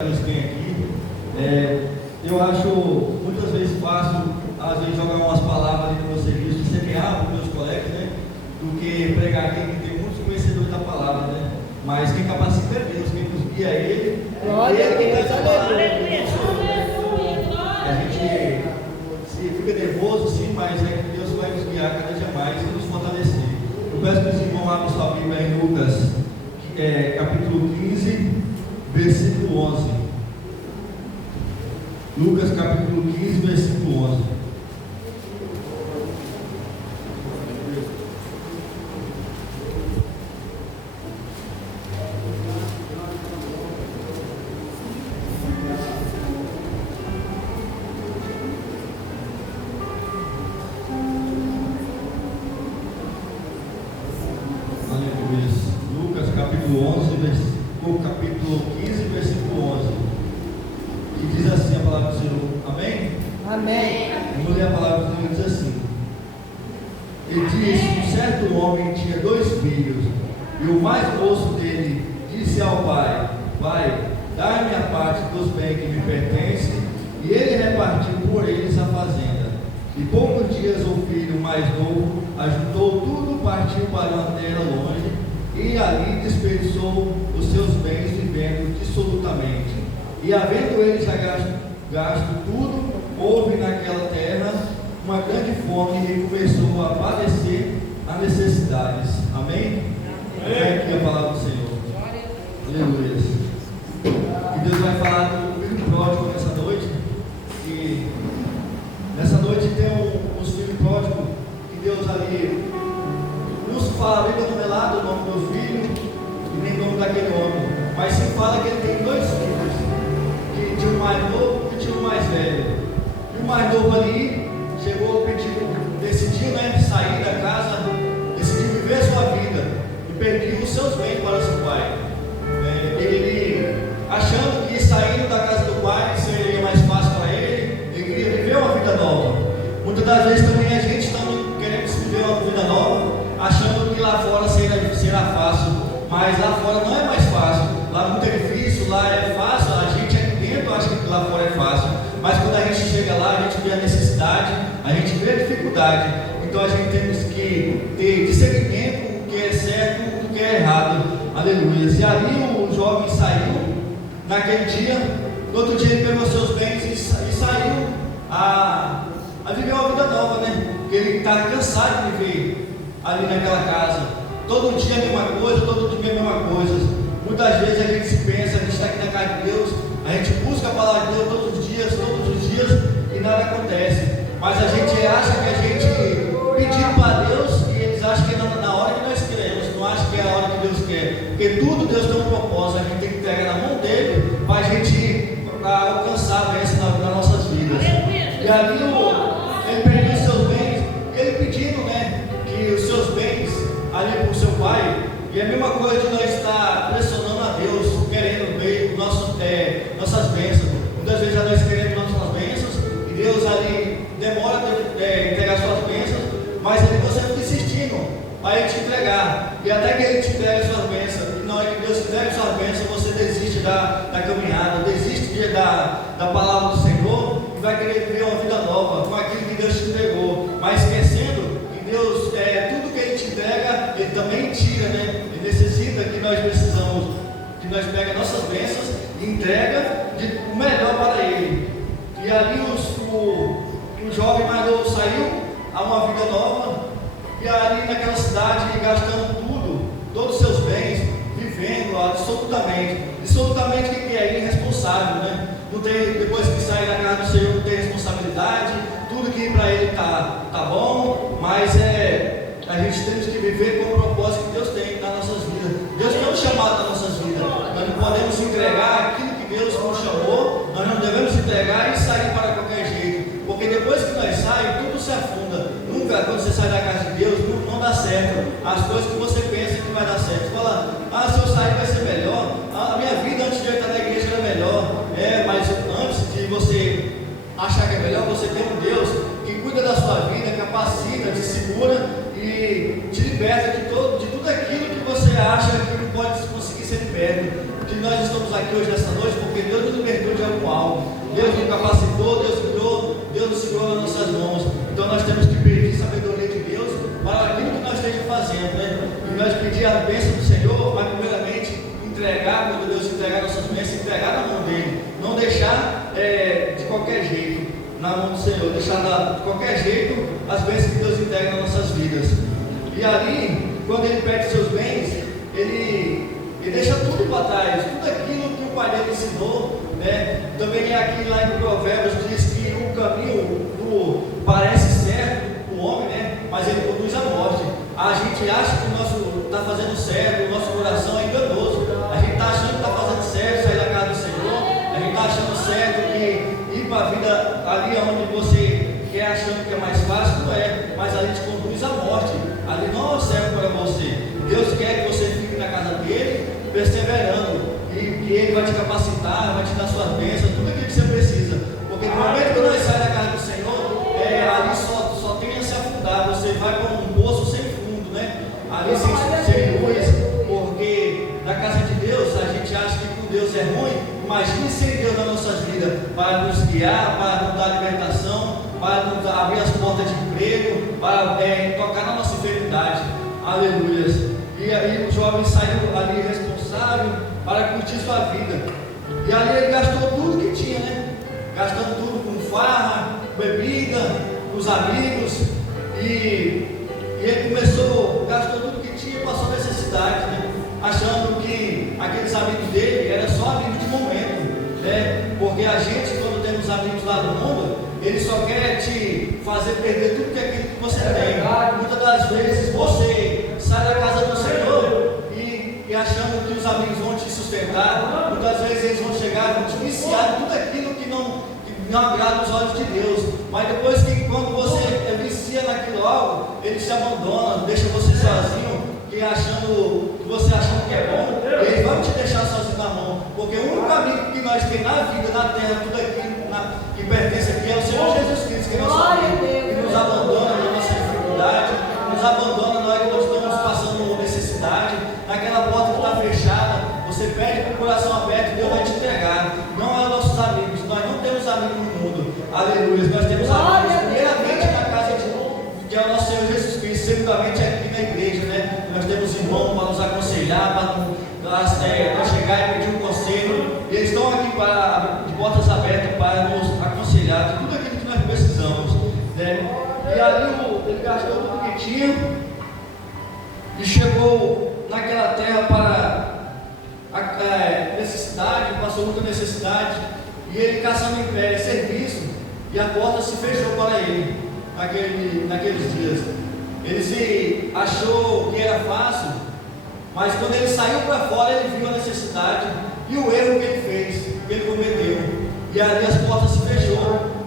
Tem aqui, eu acho muitas vezes fácil, às vezes, jogar umas palavras ali que você diz, semear para os meus colegas, né? Do que pregar aqui, que tem muitos conhecedores da palavra, né? Mas quem capacita é Deus, quem nos guia é Ele. Glória a Deus, aleluia. A gente fica nervoso, sim, mas é que Deus vai nos guiar cada dia mais e nos fortalecer. Eu peço que os irmãos abram sua Bíblia em Lucas, capítulo 15, versículo 11. Lucas capítulo 15, versículo 11. Aleluia. Lucas capítulo 11, capítulo 15, versículo 11. Que diz assim a palavra do Senhor. Amém? Amém. Vamos ler a palavra do Senhor, diz assim. Ele disse: um certo homem tinha 2 filhos, e o mais moço dele disse ao pai: Pai, dá-me a parte dos bens que me pertencem. E ele repartiu por eles a fazenda. E poucos dias o filho mais novo ajuntou tudo, partiu para uma terra longe, e ali desperdiçou os seus bens vivendo dissolutamente. E havendo ele já gasto tudo, houve naquela terra uma grande fome e começou a padecer as necessidades. Amém? É aqui a palavra do Senhor. Aleluia. E Deus vai falar do filho pródigo nessa noite. Que nessa noite tem uns filhos pródigos que Deus ali não se fala nem do melado o nome do filho e nem o nome daquele homem, mas se fala que ele tem 2 filhos. De um mais novo e de um mais velho. E o mais novo ali chegou pedindo, decidiu sair da casa, decidiu viver a sua vida e pediu os seus bens para seu pai. Ele achando que saindo da casa do pai seria mais fácil para ele, ele queria viver uma vida nova. Muitas das vezes também a gente está querendo viver uma vida nova, achando que lá fora será fácil, mas lá fora não é mais fácil, lá é muito difícil, lá é fácil, a gente acha que lá fora é fácil, mas quando a gente chega lá, a gente vê a necessidade, a gente vê a dificuldade. Então a gente temos que ter discernimento do que é certo e do que é errado. Aleluia. E ali o jovem saiu naquele dia, no outro dia ele pegou seus bens e saiu a viver uma vida nova, né? Porque ele está cansado de viver ali naquela casa. Todo dia a mesma coisa, todo dia a mesma coisa. Muitas vezes a gente se pensa, a gente está aqui na casa de Deus, a gente busca a palavra de Deus todos os dias e nada acontece. Mas a gente acha que a gente pediu para Deus e eles acham que é na hora que nós queremos, não acham que é a hora que Deus quer. Porque tudo Deus tem um propósito, a gente tem que entregar na mão dele para a gente alcançar a bênção nas nossas vidas. E ali ele perdeu os seus bens, ele pedindo que os seus bens ali para o seu pai. E a mesma coisa de nós estar pressionando a Deus, querendo ver nossas bênçãos. Muitas vezes nós queremos nossas bênçãos e Deus ali demora a entregar suas bênçãos, mas ele está sempre insistindo para ele te entregar. E até que ele te entregue suas bênçãos, e na hora que Deus entregue suas bênçãos, você desiste da caminhada, desiste da palavra do Senhor e vai querer viver uma vida nova com aquilo que Deus te entregou, mas esquecendo que Deus, tudo que Ele te entrega, Ele também tira, né? Ele necessita que nós precisamos, que nós pega nossas bênçãos e entrega o melhor para Ele. E ali o jovem mais novo saiu a uma vida nova, e ali naquela cidade gastando tudo, todos os seus bens, vivendo lá dissolutamente. Dissolutamente o que é? Irresponsável, né? Não tem, depois que sai da casa do Senhor, não tem responsabilidade, tudo que para ele tá bom, mas a gente tem que viver com o propósito que Deus tem nas nossas vidas. Deus tem um chamado nas nossas vidas. Nós não podemos entregar aquilo que Deus nos chamou, nós não devemos entregar e sair para qualquer jeito, porque depois que nós saímos, tudo se afunda. Nunca, quando você sai da casa de Deus, não dá certo. As coisas que você pensa que vai dar certo, você fala: se eu sair vai ser melhor, a minha vida antes de eu entrar na igreja era melhor. Mas antes de você achar que é melhor, você tem um Deus que cuida da sua vida, capacita, te segura e te liberta de tudo aquilo que você acha que não pode conseguir ser liberto. Que nós estamos estamos aqui hoje nessa noite porque Deus nos libertou de algum algo. Deus nos capacitou, Deus criou, Deus nos segurou nas nossas mãos. Então nós temos que pedir sabedoria de Deus para aquilo que nós estejamos fazendo, né? E nós pedir a bênção do Senhor, mas primeiramente entregar, quando Deus entregar nossas bênçãos, entregar na mão dele. Não deixar de qualquer jeito na mão do Senhor, deixar de qualquer jeito as bênçãos que Deus entrega nas nossas vidas. E ali, quando ele pede seus bens, ele deixa tudo para trás, tudo aquilo que o pai dele ensinou, né? Também aqui lá em Provérbios diz que o caminho parece certo o homem, né? Mas ele conduz à morte. A gente acha que o nosso está fazendo certo, o nosso coração é enganoso. A gente está achando que está fazendo certo sair da casa do Senhor. A gente está achando certo que ir para a vida ali onde você quer, achando que é mais fácil, não é. Mas ali te conduz à morte. Ali não serve para você. Deus quer que você fique na casa dele, perseverando. E que ele vai te capacitar, vai te dar suas bênçãos, tudo aquilo que você precisa. Porque no momento que nós saímos da casa do Senhor, ali só tem a se afundar. Você vai para um poço sem fundo, né? Ali sem luz. Porque na casa de Deus, a gente acha que com Deus é ruim. Imagine sem Deus nas nossas vidas, para nos guiar, para nos dar libertação, para nos abrir as portas de emprego, para tocar na nossa enfermidade. Aleluia. E aí o jovem saiu ali responsável para curtir sua vida. E ali ele gastou tudo que tinha, né? Gastando tudo com farra, bebida, com os amigos. E ele gastou tudo que tinha e passou necessidade, né? Achando que aqueles amigos dele eram só amigos de momento, né? Porque a gente, quando temos amigos lá do mundo, ele só quer te fazer perder tudo que aquilo que você tem. Muitas das vezes você sai da casa do Senhor e achando que os amigos vão te sustentar. Muitas vezes eles vão chegar e vão te viciar em tudo aquilo que não agrada os olhos de Deus. Mas depois que quando você vicia naquilo algo, eles te abandonam, deixam você sozinho, que você achando que é bom, eles vão te deixar sozinho na mão. Porque o único amigo que nós temos na vida, na terra, tudo aquilo que pertence aqui é o Senhor Jesus Cristo, que é nosso amigo, que nos abandona na nossa dificuldade, nos abandona na hora que nós estamos passando necessidade, naquela porta que está fechada. Você pede com o coração aberto, Deus vai te entregar. Não é nossos amigos, nós não temos amigos no mundo, aleluia. Nós temos amigos primeiramente na casa de que é o nosso Senhor Jesus Cristo, segundamente aqui na igreja, né? Nós temos irmãos para nos aconselhar, para chegar e pedir um conselho, e eles estão aqui de portas abertas para nos aconselhar de tudo aquilo que nós precisamos, né? E ali ele gastou tudo que tinha e chegou naquela terra para necessidade, passou muita necessidade, e ele caçando império, serviço, e a porta se fechou para ele naqueles dias. Ele achou que era fácil, mas quando ele saiu para fora, ele viu a necessidade e o erro que ele fez, que ele cometeu, e ali as portas se fechou.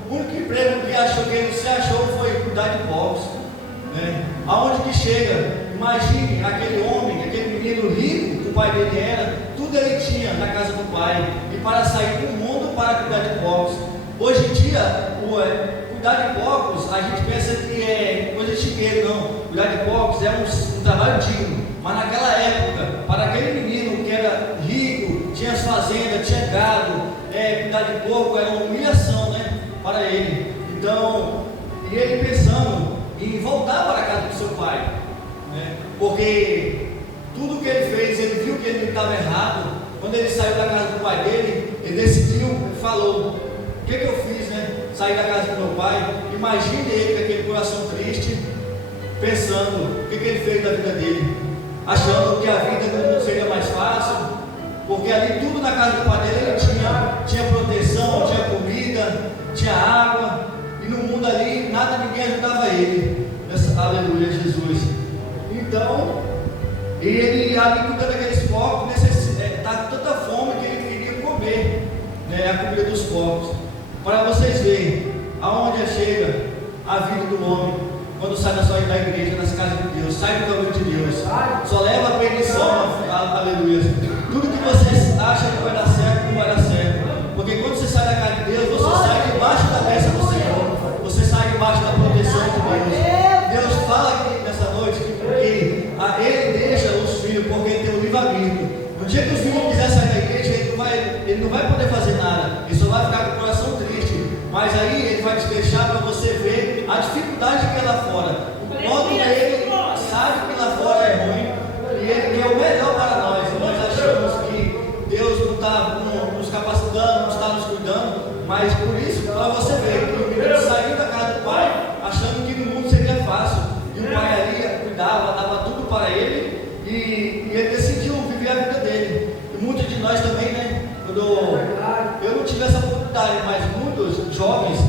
O único emprego que ele se achou foi cuidar de povos, né? Aonde que chega? Imagine aquele homem, aquele menino rico, que o pai dele era, tudo ele tinha na casa do pai, e para sair do mundo para cuidar de povos. Hoje em dia, cuidar de porcos, a gente pensa que é coisa de chiqueiro, não. Cuidar de porcos é um trabalho digno, mas naquela época, para aquele menino que era rico, tinha as fazendas, tinha gado, cuidar de porco era uma humilhação, né, para ele. Então, e ele pensando em voltar para a casa do seu pai, né, porque tudo que ele fez, ele viu que ele estava errado. Quando ele saiu da casa do pai dele, ele decidiu, falou: o que eu fiz, né? Sair da casa do meu pai. Imagine ele com aquele coração triste, pensando o que ele fez da vida dele, achando que a vida não seria mais fácil, porque ali tudo na casa do pai dele ele tinha proteção, tinha comida, tinha água, e no mundo ali ninguém ajudava ele. Aleluia, Jesus. Então, ele ali cuidando daqueles porcos, está com tanta fome que ele queria comer, né, a comida dos porcos. Para vocês verem aonde chega a vida do homem quando sai da igreja, nas casas de Deus, sai do caminho de Deus, só leva a perdição, aleluia. Tudo que vocês acham que vai dar certo, não vai dar certo, porque quando você sai da casa de Deus, você sai debaixo da bênção do Senhor, você sai debaixo da proteção de Deus. Deus fala aqui nessa noite que Ele deixa os filhos, porque Ele tem o livre-arbítrio. No dia que os filhos quiserem sair da igreja, Ele não vai você vê a dificuldade que é lá fora. O quanto ele sabe que lá fora é ruim e ele quer o melhor para nós. Nós achamos que Deus não está nos capacitando, não está nos cuidando, mas por isso, para você ver que o menino saiu da casa do pai achando que no mundo seria fácil, e o pai ali cuidava, dava tudo para ele, e ele decidiu viver a vida dele. E muitos de nós também, né? Eu não tive essa oportunidade, mas muitos jovens,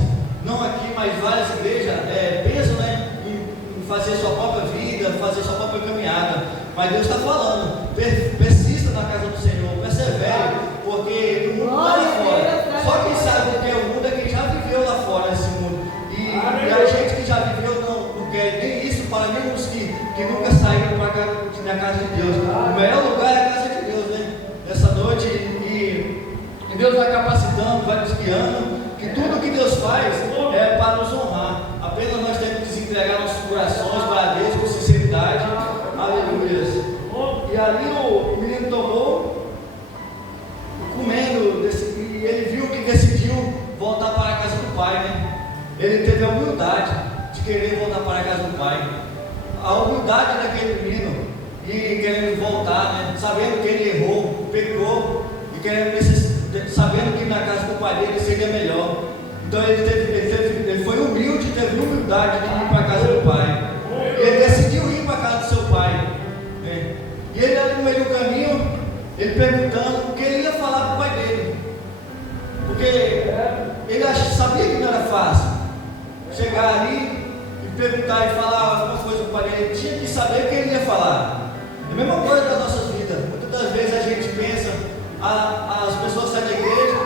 não aqui, mas várias igrejas, pensam, né, em fazer sua própria vida, fazer sua própria caminhada. Mas Deus está falando, persista na casa do Senhor, persevere, porque o mundo está lá fora. Só quem sabe o que é o mundo é quem já viveu lá fora nesse mundo. E a gente que já viveu não quer nem isso para nem os que nunca saíram da casa de Deus. O melhor lugar é a casa de Deus, né? Nessa noite, e Deus vai capacitando, vai nos guiando, que tudo que Deus faz é para nos honrar. Apenas nós temos que entregar nossos corações para Deus com sinceridade. Aleluia. E ali o menino tomou, comendo, e ele viu que decidiu voltar para a casa do pai, né? Ele teve a humildade de querer voltar para a casa do pai. A humildade daquele menino, e querendo voltar, né? Sabendo que ele errou, pecou, e sabendo que na casa do pai dele seria melhor. Então ele foi humilde, teve humildade de ir para a casa do pai. E ele decidiu ir para a casa do seu pai. Né? E ele ali no meio do caminho, ele perguntando o que ele ia falar para o pai dele. Porque ele sabia que não era fácil chegar ali e perguntar e falar alguma coisa para ele. Ele tinha que saber o que ele ia falar. É a mesma coisa das nossas vidas. Muitas das vezes a gente pensa, as pessoas saem da igreja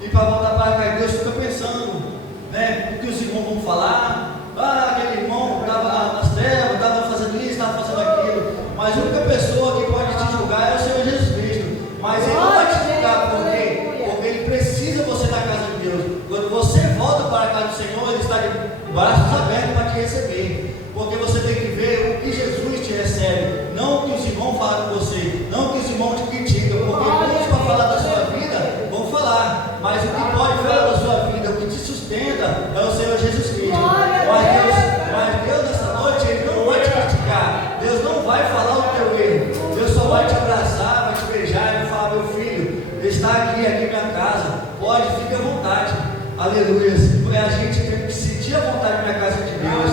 e para voltar para cá, Deus fica pensando, né, o que os irmãos vão falar. Aquele irmão estava nas trevas, estava fazendo isso, estava fazendo aquilo. Mas a única pessoa que pode te julgar é o Senhor Jesus Cristo. Mas Ele não vai te julgar por quê? Porque Ele precisa você na casa de Deus. Quando você volta para a casa do Senhor, Ele está de braços abertos para te receber. Porque você tem que ver o que Jesus te recebe, não o que os irmãos falam com você, não o que os irmãos te criticam. Porque muitos para falar da sua vida vão falar, mas o que pode falar da sua vida, o que te sustenta é o Senhor Jesus Cristo. Mas Deus nessa noite, Ele não vai te criticar, Deus não vai falar o teu erro, Deus só vai te abraçar, vai te beijar e vai falar: meu filho, Ele está aqui minha casa, pode, fique à vontade. Aleluia. A gente tem que sentir a vontade na casa de Deus.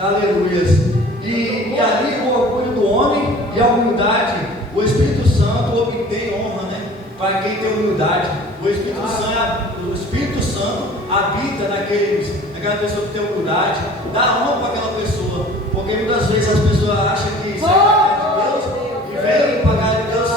Aleluia. E ali com o orgulho do homem e a humildade, o Espírito Santo obtém honra, né? Para quem tem humildade, o Espírito Santo habita naquela pessoa que tem humildade, dá honra para aquela pessoa, porque muitas vezes as pessoas acham que sai da casa de Deus e vem para a casa de Deus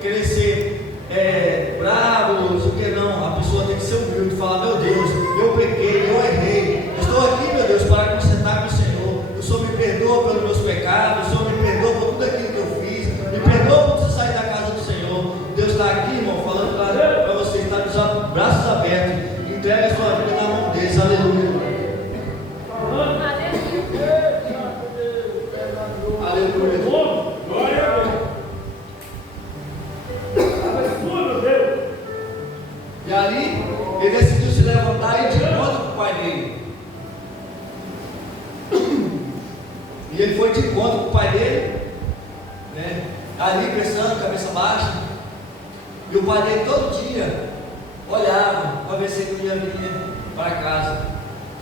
querer ser bravo, não sei o que. Não, a pessoa tem que ser humilde e falar: meu Deus, eu pequei, eu errei, eu estou aqui, meu Deus, para consertar com o Senhor. O Senhor me perdoa pelos meus pecados, o Senhor me perdoa por tudo aquilo que eu fiz, me perdoa por você sair da casa do Senhor. Deus está aqui, irmão, falando para você, está com os braços abertos, entrega a sua vida na mão deles. Aleluia. Aleluia. E ali, ele decidiu se levantar e ir de encontro com o pai dele. E ele foi de encontro com o pai dele, né? Ali pensando, cabeça baixa. E o pai dele todo dia olhava para ver se ele ia vir para casa,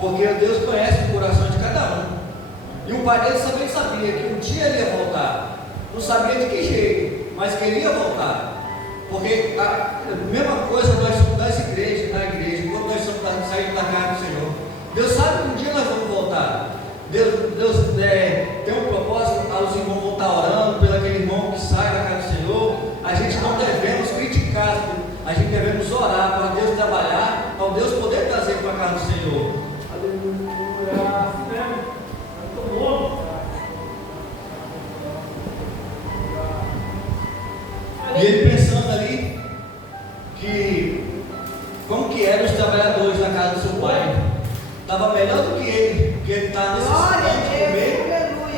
porque Deus conhece o coração de cada um. E o pai dele também sabia que um dia ele ia voltar. Não sabia de que jeito, mas queria voltar. Porque a mesma coisa nós somos na igreja, quando nós estamos saindo da casa do Senhor. Deus sabe que um dia nós vamos voltar. Deus tem um propósito, os irmãos vão estar orando pelo aquele irmão que sai da casa do Senhor. A gente não devemos criticar, a gente devemos orar para Deus trabalhar, para Deus poder trazer para a casa do Senhor. Aleluia. E ele pensando ali que como que eram os trabalhadores na casa do seu pai, estava melhor do que ele, porque ele estava necessitando de comer,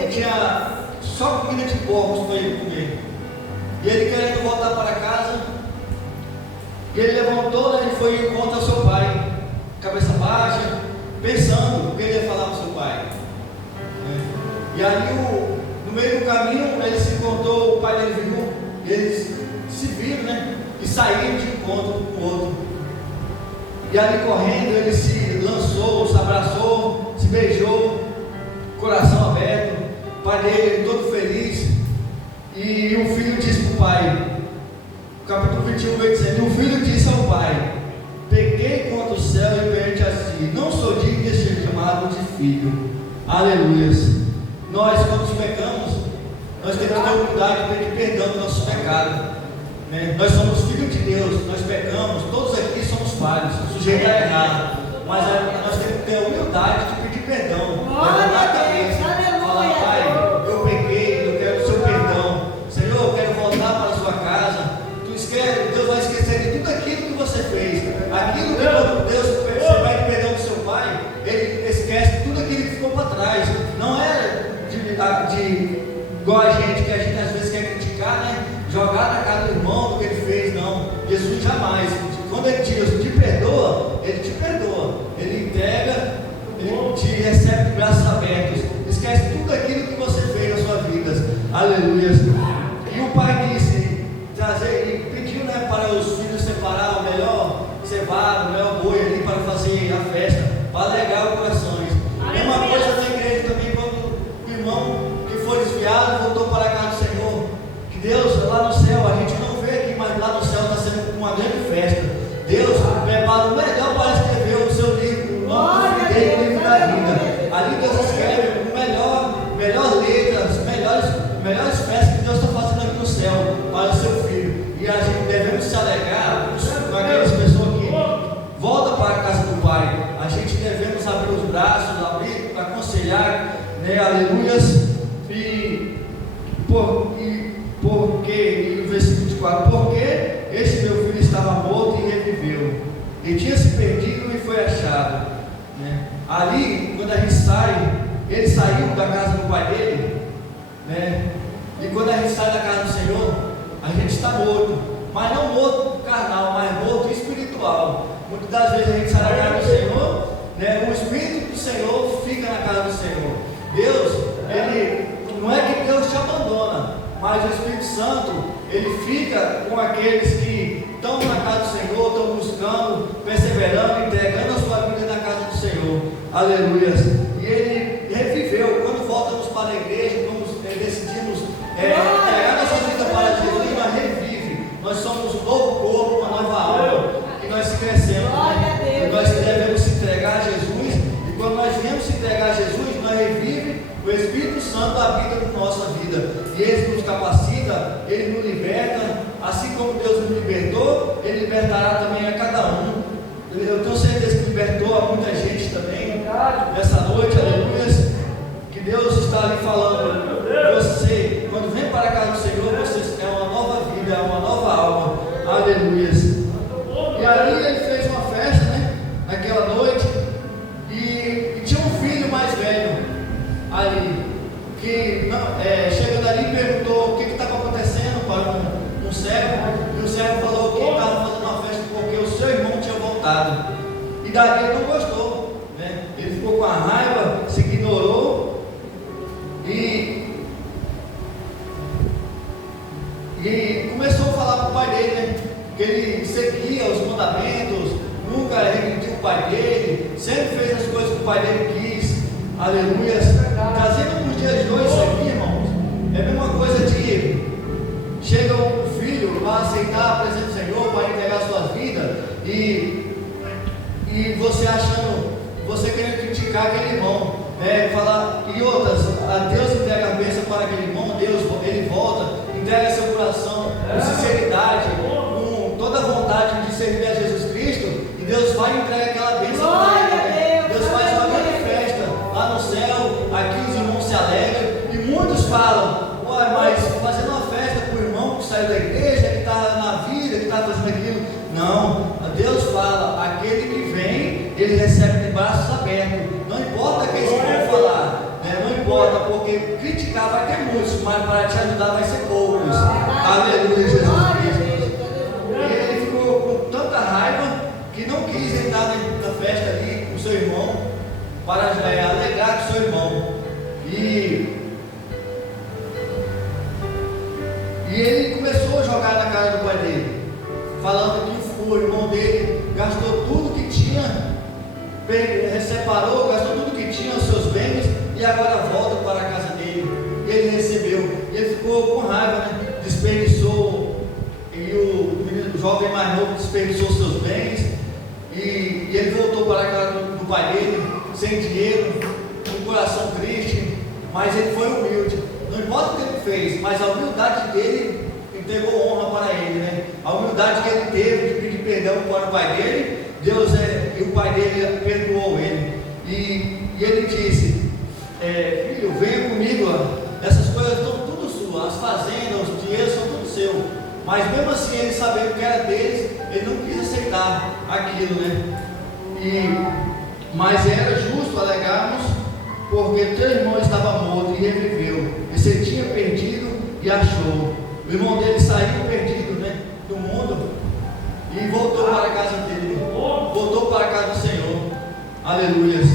e tinha só comida de porcos para ele comer. E ele querendo voltar para casa, e ele levantou, né, ele foi em encontro ao seu pai, cabeça baixa, pensando o que ele ia falar para o seu pai. E ali, no meio do caminho, ele se encontrou, o pai dele viu, eles se viram, né? E saíram de encontro com o outro. E ali correndo, ele se lançou, se abraçou, se beijou, coração aberto, o pai dele todo feliz. E o filho disse para o pai, capítulo 21 vai dizendo: o filho disse ao pai: pequei contra o céu e perante a si, não sou digno de ser chamado de filho. Aleluias. Nós, quando pecamos, nós temos que ter humildade de pedir perdão dos nossos pecados, né? Nós somos filhos de Deus, nós pecamos, todos aqui somos falhos, sujeitos a errar, mas nós temos que ter a humildade de pedir perdão, levantar a cabeça, falar: pai, eu pequei, eu quero o seu perdão, Senhor, eu quero voltar para a sua casa. Deus vai esquecer de tudo aquilo que você fez, aquilo que quando Deus você pede perdão do seu pai, ele esquece tudo aquilo que ficou para trás. Não é igual a gente às vezes quer criticar, né? Jogar na cara do irmão do que ele fez. Não, Jesus jamais. Quando ele te perdoa, ele te perdoa, ele entrega, ele te recebe de braços abertos, esquece tudo aquilo que você fez na sua vida. Aleluia. E o pai disse, pediu, né, para os filhos separar o melhor cevado, o melhor boi ali para fazer a festa, para alegrar os corações. Mesma coisa na igreja também, quando o irmão que foi desviado voltou para a casa do Senhor. Que Deus, lá no céu, a gente não vê aqui, mas lá no céu está sendo uma grande festa. Deus prepara o melhor para escrever o seu livro, o nome dele, o livro da vida. Ali Deus escreve o melhor letra, as melhores festas que Deus está fazendo aqui no céu para o seu filho. E a gente devemos se alegrar com aquelas pessoas que voltam para a casa do Pai. A gente devemos abrir os braços, abrir para aconselhar, né? Aleluias. E no versículo 24: porque este meu filho estava morto e reviveu, e tinha se perdido e foi achado, né? Ali, quando a gente sai, ele saiu da casa do pai dele, né? E quando a gente sai da casa do Senhor, a gente está morto, mas não morto carnal, mas morto espiritual. Muitas das vezes a gente sai da casa do Senhor, né? O Espírito do Senhor fica na casa do Senhor. Deus, ele não é que Deus te abandona, mas o Espírito Santo, ele fica com aqueles que estão na casa do Senhor, estão buscando, perseverando, entregando a sua vida na casa do Senhor. Aleluia. E ele reviveu. Quando voltamos para a igreja, decidimos entregar nossa vida para Jesus, nós revive. Nós somos um novo corpo, uma nova alma, e nós crescemos. E nós devemos se entregar a Jesus. E quando nós viemos se entregar a Jesus, nós revive o Espírito Santo habita na nossa vida, e Ele nos capacita, Ele nos liberta, assim como Deus nos libertou, Ele libertará também a cada um. Eu tenho certeza que libertou a muita gente também, nessa noite, aleluia, que Deus está ali falando, você, quando vem para a casa do Senhor, você é uma nova vida, é uma nova alma, aleluia. E ali ele fez uma festa, né, naquela noite, e tinha um filho mais velho ali, que chegando ali perguntou o que estava acontecendo para um servo, e o servo falou que estava fazendo uma festa porque o seu irmão tinha voltado, e daí ele não gostou, né? Ele ficou com a raiva, se ignorou, e começou a falar para o pai dele, né? Que ele seguia os mandamentos, nunca regrediu o pai dele, sempre fez as coisas que o pai dele quis. Aleluia. Trazendo nos dias de hoje isso aqui, irmãos, é a mesma coisa de chega um filho para aceitar a presença do Senhor, para entregar a sua vida, e você achando, você querendo criticar aquele irmão, né? Falar, e outras, a Deus entrega a bênção para aquele irmão, Deus, ele volta, entrega seu coração com sinceridade, com toda a vontade de servir a Jesus Cristo, e Deus vai e entrega aquela bênção para ele. Deus faz uma grande festa lá no céu, aqui os irmãos se alegram, e muitos falam, uai, mas fazendo uma festa para o irmão que saiu da igreja, que está na vida, que está fazendo aquilo. Não, Deus fala, aquele que vem, ele recebe de braços abertos, não importa o que eles vão falar, né? Não importa, porque criticar vai ter muitos, mas para te ajudar vai ser poucos. Aleluia, Jesus Cristo. E ele ficou com tanta raiva que não quis entrar na festa ali com seu irmão, para alegar com seu irmão. E ele começou a jogar na cara do pai dele, falando que o irmão dele gastou tudo que tinha, separou, gastou tudo que tinha, os seus bens, e agora volta para a casa dele. E ele recebeu, e ele ficou com raiva, né? Desperdiçou, e o jovem mais novo desperdiçou seus bens, e ele voltou para a casa do pai dele, sem dinheiro, com o coração triste, mas ele foi humilde. Não importa o que ele fez, mas a humildade dele entregou honra para ele, né? A humildade que ele teve de pedir perdão para o pai dele, e o pai dele perdoou ele. E ele disse: filho, venha comigo, essas coisas estão tudo suas, as fazendas, os dinheiros são tudo seu. Mas mesmo assim, ele sabendo que era deles, ele não quis aceitar aquilo, né? Mas era justo alegarmos, porque teu irmão estava morto e reviveu, e você tinha perdido e achou. O irmão dele saiu perdido, né, do mundo e voltou para a casa dele, voltou para a casa do Senhor. Aleluias.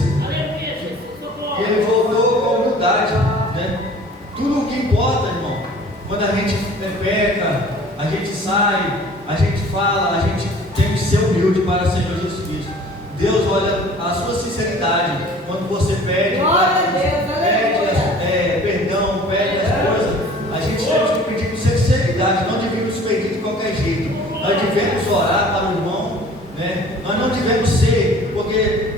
E ele voltou com humildade, né? Tudo o que importa, irmão, quando a gente peca, a gente sai, a gente fala, a gente tem que ser humilde para o Senhor Jesus Cristo. Deus olha a sua sinceridade quando você pede perdão, pede as coisas. A gente tem que pedir com sinceridade, não devemos pedir de qualquer jeito. Nós devemos orar para o irmão, né? Nós não devemos ser, porque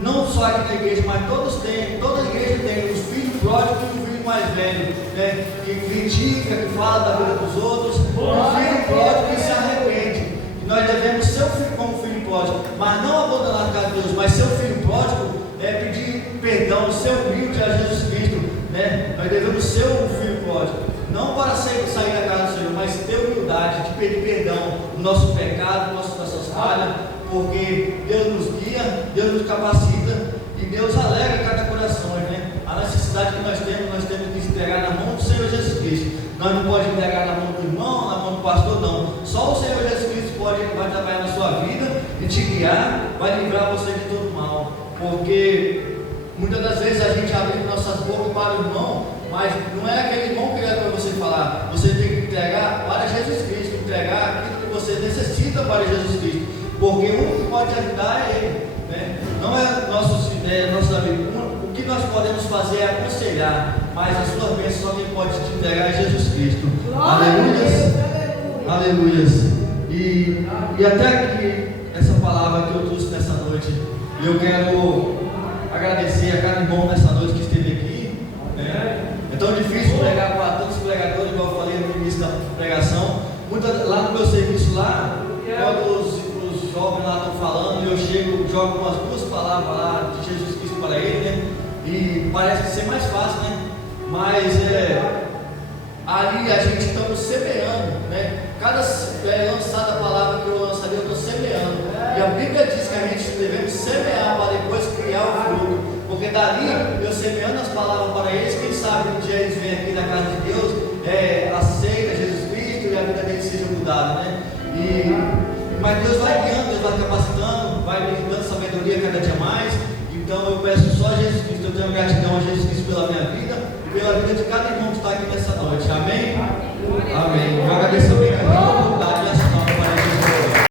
não só aqui na igreja, mas toda igreja tem os filhos pródigos e o filho mais velho, né? Que critica, que fala da vida dos outros, o filho pródigo que se arrepende. E nós devemos ser o filho como filho pródigo, mas não abandonar a casa de Deus, mas ser o filho pródigo pedir perdão, ser humilde a Jesus Cristo, né? Nós devemos ser o filho pródigo, não para sair da casa do Senhor, mas ter humildade de pedir perdão do nosso pecado, das nossas falhas, porque Deus nos guia, Deus nos capacita e Deus alegra cada coração, né? A necessidade que nós temos de entregar na mão do Senhor Jesus Cristo. Nós não podemos entregar na mão do irmão, na mão do pastor, não. Só o Senhor Jesus Cristo vai trabalhar na sua vida e te guiar, vai livrar você de todo mal, porque muitas das vezes a gente abre nossas bocas para o irmão, mas não é aquele irmão que é para você falar. Você tem que entregar para Jesus Cristo, entregar aquilo que você necessita para Jesus Cristo, porque um que pode te ajudar é Ele, né? Não é nossos amigos. O que nós podemos fazer é aconselhar, mas as suas bênçãos só quem pode te entregar é Jesus Cristo. Aleluias, aleluias. E até aqui, essa palavra que eu trouxe nessa noite, eu quero agradecer a cada irmão nessa noite que esteve aqui, né? É tão difícil pregar para tantos pregadores, igual eu falei no início da pregação. Lá no meu serviço lá, quando os jovens lá estão falando, eu chego, jogo umas duas palavras lá de Jesus Cristo para ele, né? E parece ser mais fácil, né? Mas ali a gente estamos semeando, né? Cada lançada a palavra que eu lançaria, eu estou semeando. E a Bíblia diz que a gente devemos semear para depois criar o fruto. Porque dali, eu semeando as palavras para eles, quem sabe um dia eles vêm aqui na casa de Deus, aceita Jesus Cristo e a vida deles seja mudada, né? Mas Deus vai guiando, Deus vai capacitando, vai me dando sabedoria cada dia mais. Então eu peço só a Jesus Cristo, eu tenho gratidão a Jesus Cristo pela minha vida e pela vida de cada irmão que está aqui nessa noite. Amém? Amém. Eu agradeço a